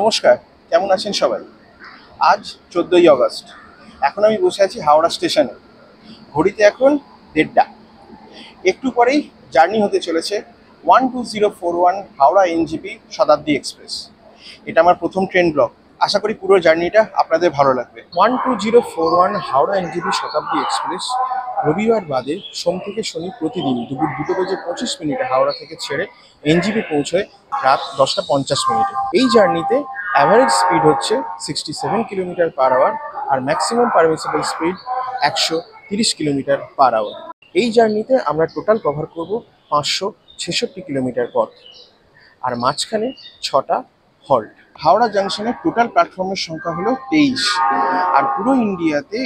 নমস্কার, কেমন আছেন সবাই? আজ 14ই আগস্ট। এখন আমি বসে আছি হাওড়া স্টেশনে। ঘড়িতে এখন 1:30। একটু পরেই জার্নি হতে চলেছে 12041 হাওড়া এনজিপি শতাব্দী এক্সপ্রেস। এটা আমার প্রথম ট্রেন ব্লগ। আশা করি পুরো জার্নিটা আপনাদের ভালো লাগবে। 12041 হাওড়া এনজিপি শতাব্দী এক্সপ্রেস রবিবার বাদে সোম থেকে শনি প্রতিদিন দুপুর 2:25 হাওড়া থেকে ছেড়ে এনজিপি পৌঁছয় রাত 10:50। এই জার্নিতে অ্যাভারেজ স্পিড হচ্ছে 67 কিলোমিটার পার আওয়ার আর maximum permissible speed 130 kilometre per hour. এই জার্নিতে আমরা টোটাল কভার করব 566 কিলোমিটার পথ আর মাঝখানে 6টা হল্ট। হাওড়া জাংশনের টোটাল প্ল্যাটফর্মের সংখ্যা হলো 23 আর পুরো ইন্ডিয়াতে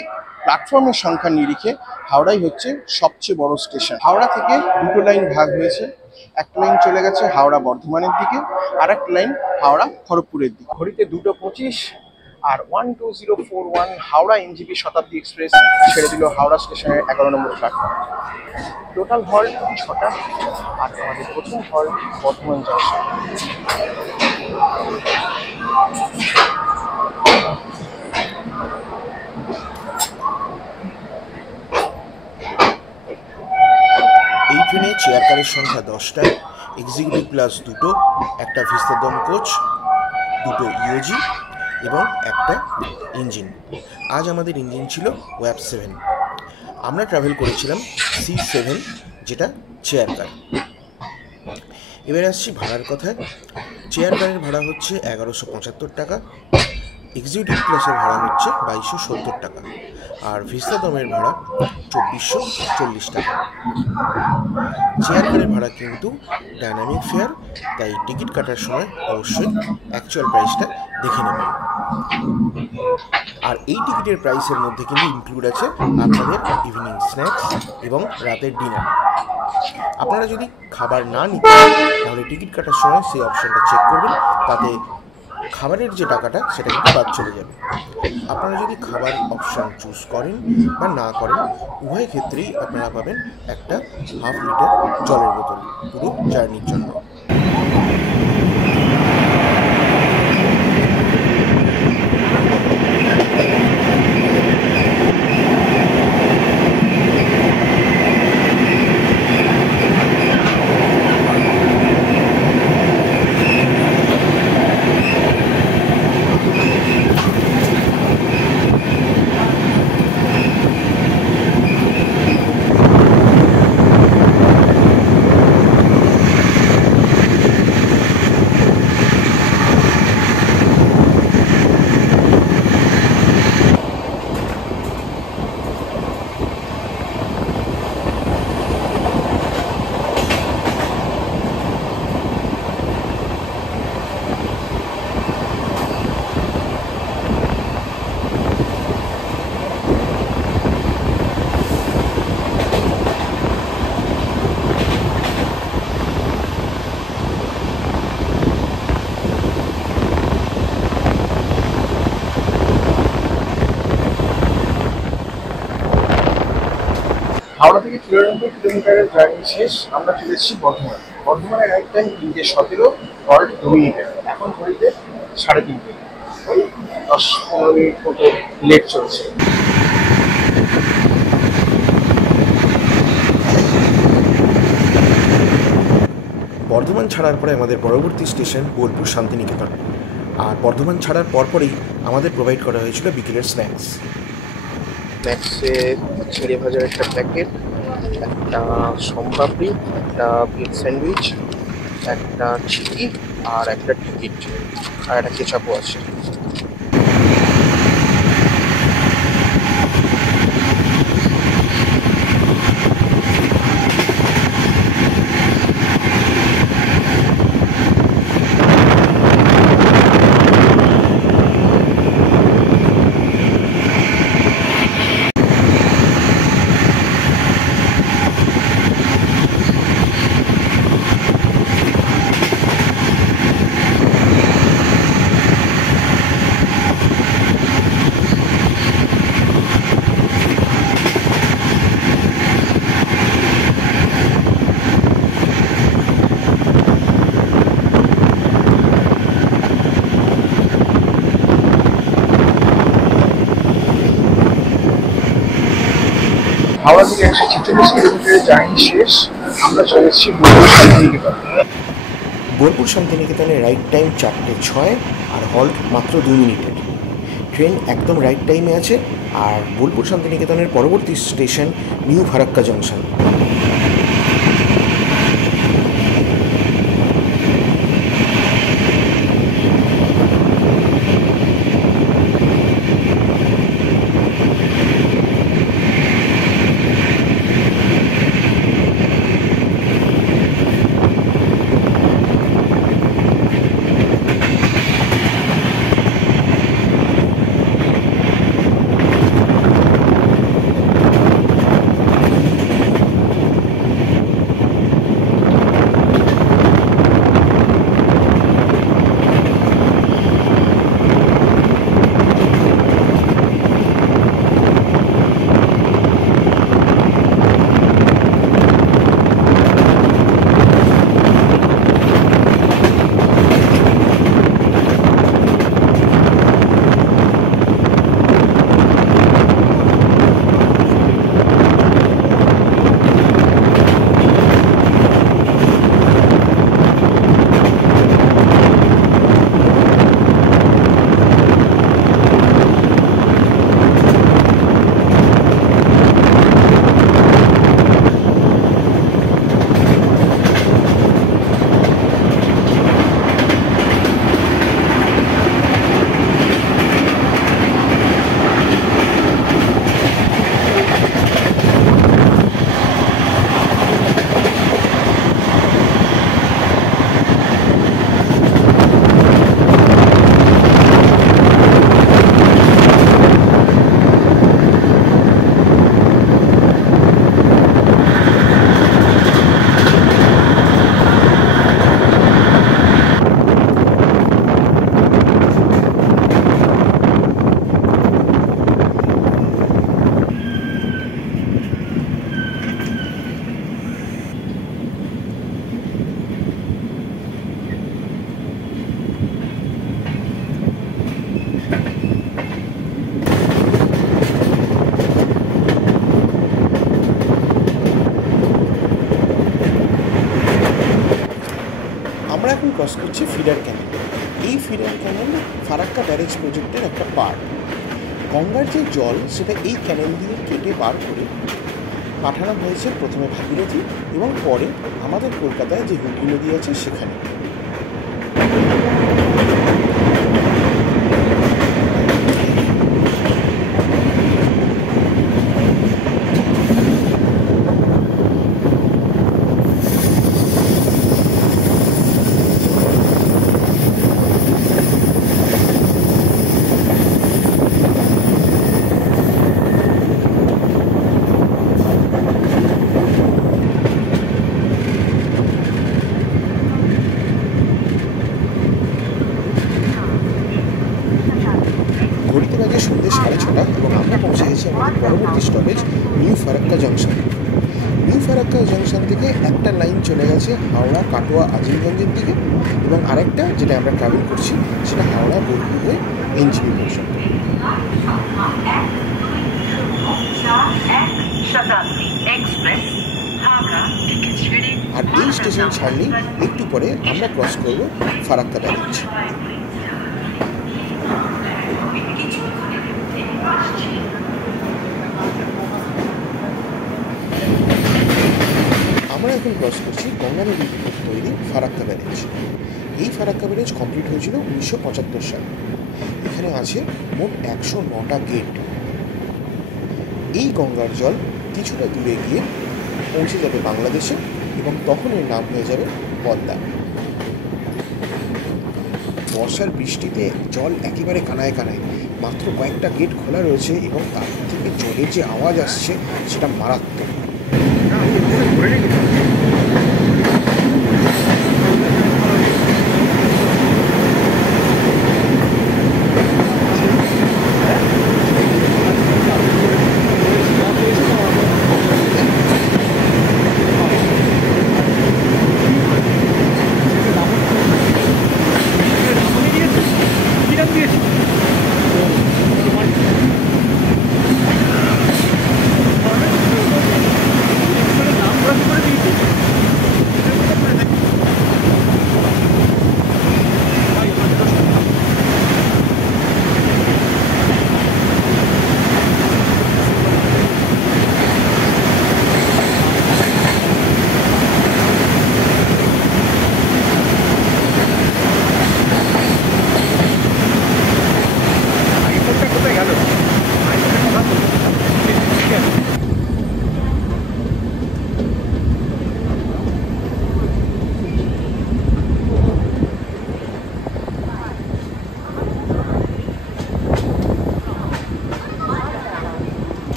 প্ল্যাটফর্মের সংখ্যা নিরিখে হাওড়াই হচ্ছে সবচেয়ে বড় স্টেশন। হাওড়া থেকে দুটো লাইন ভাগ হয়েছে। একটা লাইন চলে গেছে হাওড়া বর্ধমানের দিকে আর একটা লাইন হাওড়া খড়গপুরের দিকে। ঘড়িতে 2:25 আর 12041 হাওড়া এনজিপি শতাব্দী এক্সপ্রেস ছেড়ে দিল হাওড়া স্টেশনের 11 নম্বর প্ল্যাটফর্ম। টোটাল হল্ট 6টা আর আমাদের প্রথম হল্ট বর্ধমান জাংশন। এই ট্রেনে চেয়ার কারের সংখ্যা 10টা, এক্সিকিউটিভ ক্লাস 2টো, একটা ভিস্তাদম কোচ, 2টো ইওজি এবং একটা ইঞ্জিন। আজ আমাদের ইঞ্জিন ছিল ওয়াব 7। আমরা ট্রাভেল করেছিলাম C7, যেটা চেয়ার কার। এবার আসছি ভাড়ার কথায়। চেয়ার কারের ভাড়া হচ্ছে 1175 টাকা, এক্সিকিউটিভ ক্লাসের ভাড়া হচ্ছে 2270 টাকা আর ভিস্তাদমের ভাড়া 2440 টাকা। চেয়ার কারের ভাড়া কিন্তু ডাইনামিক ফেয়ার, তাই টিকিট কাটার সময় অবশ্যই অ্যাকচুয়াল প্রাইসটা দেখে নেবেন। আর এই টিকিটের প্রাইসের মধ্যে কিন্তু ইনক্লুড আছে আপনাদের ইভিনিং স্ন্যাক্স এবং রাতের ডিনার। আপনারা যদি খাবার না নিতে পারেন তাহলে টিকিট কাটার সময় সেই অপশানটা চেক করবেন, তাতে খাবারের যে টাকাটা সেটা কিন্তু বাদ চলে যাবে। আপনারা যদি খাবার অপশান চুজ করেন বা না করেন, উভয় ক্ষেত্রেই আপনারা পাবেন একটা হাফ লিটার জলের বোতল পুরো জার্নির জন্য। হাওড়া থেকে 94 কিলোমিটারের জার্নি শেষ। আমরা চলে এসেছি বর্ধমান। বর্ধমানের রাইট টাইম 3:17, হল্ট 2 মিনিটে। এখন ঘড়িতে 3:30, ওই 10-15 মিনিট মতো লেট চলছে। বর্ধমান ছাড়ার পরে আমাদের পরবর্তী স্টেশন বোলপুর শান্তিনিকেতন। আর বর্ধমান ছাড়ার পরপরই আমাদের প্রোভাইড করা হয়েছিল বিকেলের স্ন্যাক্স। স্ন্যাক্সে ছিঁড়ে ভাজার একটা প্যাকেট, একটা সোমপাপড়ি, একটা ব্রেড স্যান্ডউইচ, একটা চিকি আর একটা টিকিট আর একটা কেচাপও আছে। হাওড়া থেকে 146 কিলোমিটারের জার্নি শেষ, আমরা চলে এসেছি বোলপুর শান্তিনিকেতন। বোলপুর শান্তিনিকেতনের রাইট টাইম 4:06 আর হল্ট মাত্র 2 মিনিটের। ট্রেন একদম রাইট টাইমে আছে। আর বোলপুর শান্তিনিকেতনের পরবর্তী স্টেশন নিউ ফারাক্কা জংশন। আমরা এখন ক্রস করছি ফিডার ক্যানেল। এই ফিডার ক্যানেল ফারাক্কা ব্যারেজ প্রজেক্টের একটা পার্ট। গঙ্গার যে জল সেটা এই ক্যানেল দিয়ে কেটে বার করে পাঠানো হয়েছে প্রথমে ভাগীরথী এবং পরে আমাদের কলকাতায় যে হুগলি নদী আছে সেখানে। ঘড়িতে বাজে সন্ধ্যে 6:30 এবং আমরা পৌঁছে গেছি আমাদের পরবর্তী stoppage new Farakka junction. New Farakka junction থেকে একটা লাইন চলে গেছে হাওড়া কাটোয়া আজিমগঞ্জের দিকে এবং আরেকটা যেটা আমরা ট্রাভেল করছি সেটা হাওড়া বোলপুর হয়ে এনজিপি পর্যন্ত। আর এই স্টেশন ছাড়লেই একটু পরে আমরা ক্রস করব ফারাক্কা ব্যারেজ। আমরা এখন ক্রস করছি গঙ্গা নদীর উপর তৈরি ফারাক্কা ব্যারেজ। এই ফারাক্কা ব্যারেজ কমপ্লিট হয়েছিল 1975 সালে। এখানে আছে মোট 109টা গেট। এই গঙ্গার জল কিছুটা দূরে গিয়ে পৌঁছে যাবে বাংলাদেশে এবং তখন এর নাম হয়ে যাবে পদ্মা। বর্ষার বৃষ্টিতে জল একেবারে কানায় কানায়। মাত্র কয়েকটা গেট খোলা রয়েছে এবং তার থেকে জলের যে আওয়াজ আসছে সেটা মারাত্মক।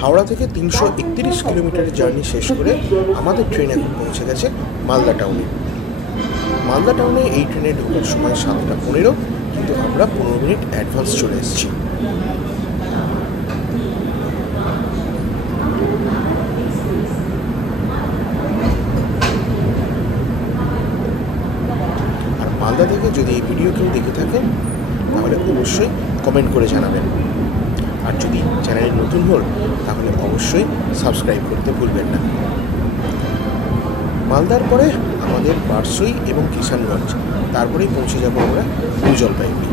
হাওড়া থেকে 331 কিলোমিটারের জার্নি শেষ করে আমাদের ট্রেন এখন পৌঁছে গেছে মালদা টাউনে। মালদা টাউনে এই ট্রেনে ঢোকার সময় 7:15, কিন্তু আমরা 15 মিনিট অ্যাডভান্স চলে এসেছি। আর মালদা থেকে যদি এই ভিডিও কেউ দেখে থাকেন তাহলে অবশ্যই কমেন্ট করে জানাবেন। আর যদি চ্যানেলে নতুন হন তাহলে অবশ্যই সাবস্ক্রাইব করতে ভুলবেন না। মালদার পরে আমাদের বারসই এবং কিষানগঞ্জ, তারপরেই পৌঁছে যাব আমরা নিউ জলপাইগুড়ি।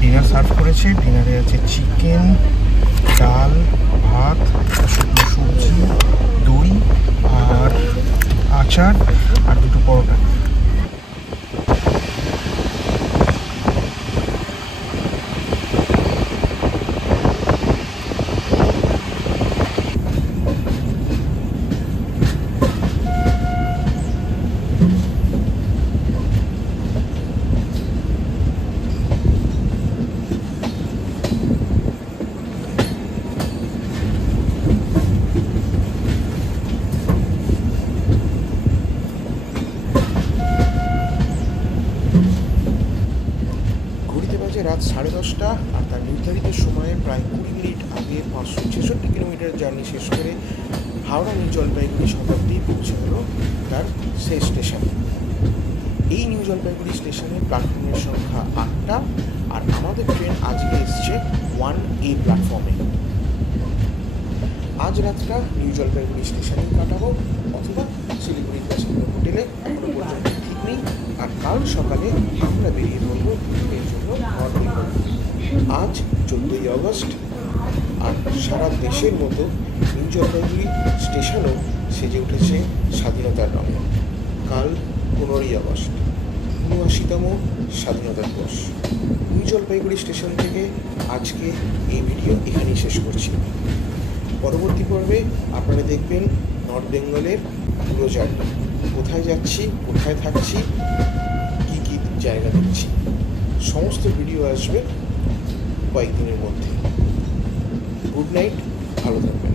ডিনার সার্ভ করেছে। ডিনারে আছে চিকেন, ডাল, ভাত, শুকনো সবজি, দই আর আচার আর 2টো পরোটা। রাত 10:30, আর তার নির্ধারিত সময়ে প্রায় 20 মিনিট আগে 566 কিলোমিটার জার্নি শেষ করে হাওড়া নিউ জলপাইগুড়ি শতাব্দী পৌঁছে হলো তার শেষ স্টেশন। এই নিউ জলপাইগুড়ি স্টেশনে প্ল্যাটফর্মের সংখ্যা 8টা, আর আমাদের ট্রেন আজকে এসছে 1A প্ল্যাটফর্মে। আজ রাতটা নিউ জলপাইগুড়ি স্টেশনেই কাটাবো, অথবা শিলিগুড়ির কাছে কোনো হোটেলে, এখনো পর্যন্ত ঠিক নেই। আর কাল সকালে আমরা বেরিয়ে পড়ব এর জন্য নর্থ বেঙ্গল। আজ 14ই আগস্ট, আর সারা দেশের মতো নিউ জলপাইগুড়ি স্টেশনও সেজে উঠেছে স্বাধীনতার রঙে। কাল 15ই আগস্ট, ৭৯তম স্বাধীনতা দিবস। নিউ জলপাইগুড়ি স্টেশন থেকে আজকে এই ভিডিও এখানেই শেষ করছি। পরবর্তী পর্বে আপনারা দেখবেন নর্থ বেঙ্গলের পুরো জার্নি, কোথায় যাচ্ছি, কোথায় থাকছি, কী কী জায়গা দেখছি, সমস্ত ভিডিও আসবে কয়েকদিনের মধ্যে। গুড নাইট, ভালো থাকবেন।